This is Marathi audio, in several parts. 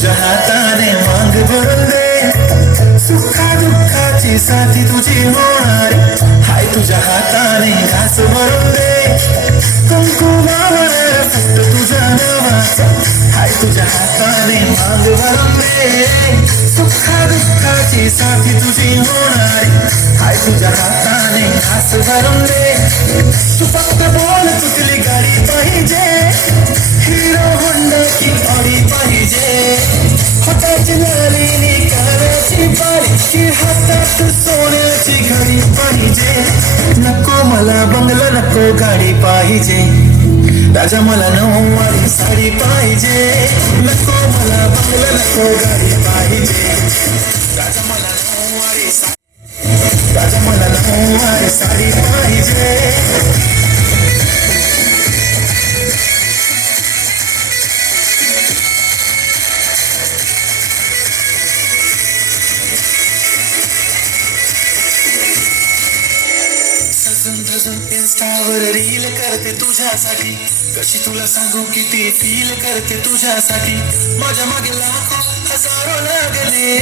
तुझ्या हाताने मांग भरून दे, सुखा दुःखाची साथी तुझी होणार, हाय तुझ्या हाताने घास भरून दे, कुंकुमावर फक्त तुझ्या नावाचा, हाय तुझ्या हाताने मांग भरून दे, सुखा दुःखाची साथी तुझी होणार, हाय तुझ्या हाताने घास भरून दे, तू फक्त बोल कुठली गाडी पाहिजे, हिरो होंडा की ऑडी पाहिजे, हाताची लाली कानाची बाळी की हातात सोन्याची घडी पाहिजे, नको मला बंगला नको गाडी पाहिजे, राजा मला नऊवारी साडी पाहिजे, नको मला बंगला नको गाडी पाहिजे, राजा मला नऊवारी साडी, राजा मला नऊवारी साडी पाहिजे. इंस्टावर रील करते तुझ्यासाठी, कशी तुला सांगू किती फील करते तुझ्यासाठी, माझ्या मागे लाखो हजारो लागले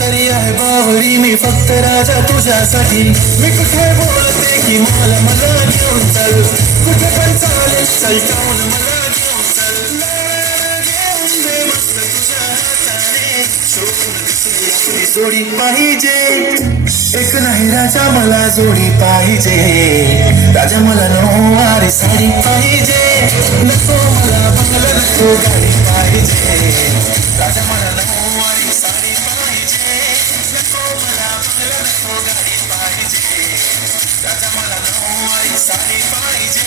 तरी आहे बावरी मी फक्त राजा तुझ्यासाठी, मी कुठे बोलते की मला मला घेऊन चल, कुठे पण चालेल चलटावून मला घेऊन चल, घेऊन दे मस्त तुझ्या हाताने, शोधून दिसून आपली जोडी पाहिजे, एक नाही राजा मला जोडी पाहिजे, राजा मला नऊवारी साडी पाहिजे, नको मला बंगला नको गाडी पाहिजे, राजा मला नऊवारी साडी पाहिजे, नको मला बंगला नको गाडी पाहिजे, राजा मला नऊवारी साडी पाहिजे.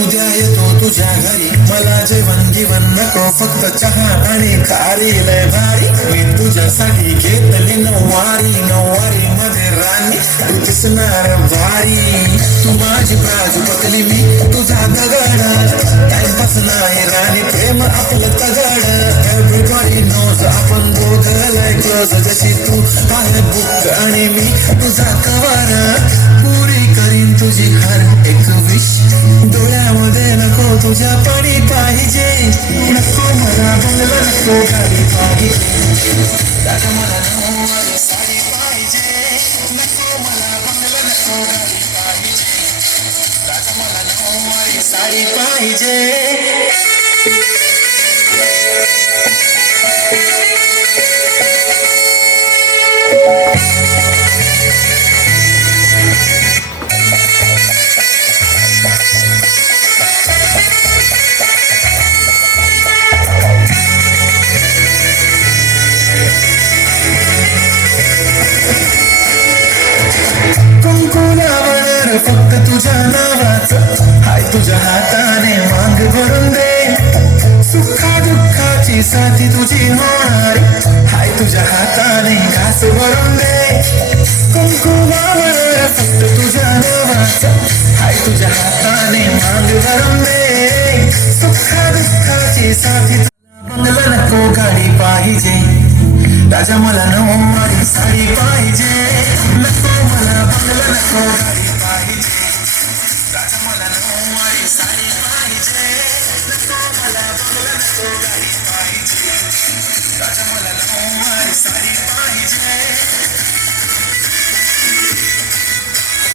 उद्या येतो तुझ्या घरी, मला जेवण जीवन नको फक्त चहा आणि खारी लय भारी, मी तुझ्यासाठी घेतली नऊवारी, नऊवारी मध्ये राणी तू दिसणार भारी, तू माझी बाजू पकली मी तुझा दगड, टाइमपास नाही राणी प्रेम आपलं तगड, एव्हरीबॉडी नोज आपण दोघं लय क्लोज, जशी तू आहे बुक आणि मी तुझा कवर, पुरी करीन तुझी हर एक विश, डोळ्यामध्ये नको तुझ्या पाणी पाहिजे, नको मला बंगला नको गाडी पाहिजे, राजा मला नऊवारी साडी पाहिजे, नको मला बंगला नको गाडी पाहिजे, राजा मला नऊवारी साडी पाहिजे. फक्त तुझ्या नावाचं, हाय तुझ्या हाताने मांग भरून दे, सुखा दुःखाची साथी तुझी होणार, हाय तुझ्या हाताने घास भरून दे, कुंकुमावर फक्त तुझ्या नावाचं, हाय तुझ्या हाताने मांग भरून दे, सुखा दुःखाची साथी, बंगला नको गाडी पाहिजे, राजा मला नऊवारी साडी पाहिजे.